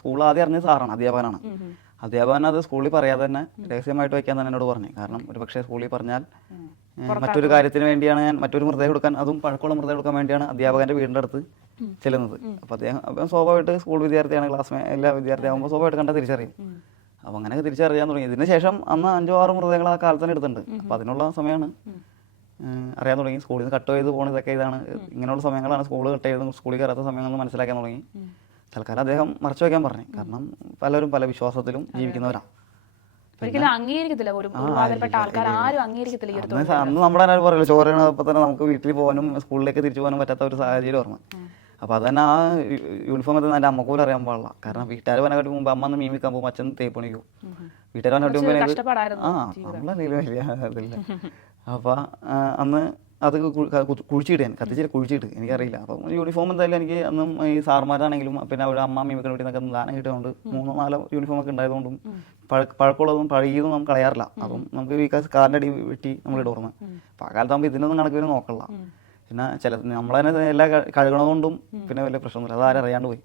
School ആദ്യം അറിഞ്ഞ സാറാണ്, അധ്യാപകനാണ്. അധ്യാപകൻ അത് സ്കൂളിൽ പറയാതെ തന്നെ രഹസ്യമായിട്ട് വയ്ക്കാൻ തന്നെ എന്നോട് പറഞ്ഞു. കാരണം ഒരു പക്ഷേ സ്കൂളിൽ പറഞ്ഞാൽ മറ്റൊരു കാര്യത്തിന് വേണ്ടിയാണ് ഞാൻ മറ്റൊരു മൃതദേഹം കൊടുക്കാൻ, അതും പഴക്കമുള്ള മൃതദേഹം കൊടുക്കാൻ വേണ്ടിയാണ് അധ്യാപകൻ്റെ വീടിൻ്റെ അടുത്ത് ചെല്ലുന്നത്. അപ്പോൾ അപ്പം സ്വാഭാവികമായിട്ട് സ്കൂൾ വിദ്യാർത്ഥിയാണ്, എല്ലാ വിദ്യാർത്ഥി ആകുമ്പോൾ സ്വാഭാവികമായിട്ട് കണ്ടാൽ തിരിച്ചറിയും. അപ്പോൾ അങ്ങനെയൊക്കെ തിരിച്ചറിയാൻ തുടങ്ങി. ഇതിന് ശേഷം അന്ന് 5-6 മൃതദേഹങ്ങൾ ആ കാലത്ത് തന്നെ എടുത്തിട്ടുണ്ട്. അപ്പോൾ അതിനുള്ള സമയമാണ് അറിയാൻ തുടങ്ങി. സ്കൂളിൽ നിന്ന് കട്ട് ചെയ്ത് പോകുന്നതൊക്കെ ഇതാണ്, ഇങ്ങനെയുള്ള സമയങ്ങളാണ് സ്കൂൾ കട്ട് ചെയ്ത് സ്കൂളിൽ കയറാത്ത സമയങ്ങൾ മനസ്സിലാക്കാൻ തുടങ്ങി. തൽക്കാലം അദ്ദേഹം മറച്ചു വയ്ക്കാൻ പറഞ്ഞു. കാരണം പലരും പല വിശ്വാസത്തിലും ജീവിക്കുന്നവരാണ്. അന്ന് നമ്മുടെ തന്നെ പറയില്ല, ചോരപ്പോ തന്നെ നമുക്ക് വീട്ടിൽ പോകാനും സ്കൂളിലേക്ക് തിരിച്ചു പോകാനും പറ്റാത്ത ഒരു സാഹചര്യം ഓർമ്മ. അപ്പോൾ അതന്നെ ആ യൂണിഫോം എത്തുന്ന എൻ്റെ അമ്മ പോലും അറിയാൻ പാടില്ല. കാരണം വീട്ടുകാർ വനക്കാട്ടി മുമ്പ് അമ്മ ഒന്ന് മീൻ വിൽക്കാൻ പോകും, അച്ഛൻ തേപ്പ് പണിക്കും. വീട്ടുകാർ വനക്കാട്ടി മുമ്പ് നമ്മളെന്തെങ്കിലും വലിയ അതില്ല. അപ്പോൾ അന്ന് അത് കുഴിച്ചിട്ട് ഞാൻ കത്തിച്ചിട്ട് കുഴിച്ചിട്ട് എനിക്കറിയില്ല. അപ്പം യൂണിഫോം എന്തായാലും എനിക്ക് അന്നും ഈ സാർമാരാണെങ്കിലും പിന്നെ അവിടെ അമ്മ മീമിക്കാൻ വേണ്ടി നിന്നൊക്കെ ദാനം കിട്ടിയതുകൊണ്ട് 3-4 യൂണിഫോമൊക്കെ ഉണ്ടായതുകൊണ്ടും പഴക്കമുള്ളതും പഴകിയതും നമുക്ക് കളയാറില്ല. അപ്പം നമുക്ക് ഈ കാറിൻ്റെ അടി വെട്ടി നമ്മളിട്ട് ഓർമ്മ. അപ്പോൾ ആ കാലത്താകുമ്പോൾ ഇതിനൊന്നും കണക്ക് വരെ നോക്കല്ല. പിന്നെ ചില നമ്മളതിനെ എല്ലാം കഴുകണതുകൊണ്ടും പിന്നെ വലിയ പ്രശ്നമൊന്നുമില്ല, അത് ആരും അറിയാണ്ട് പോയി.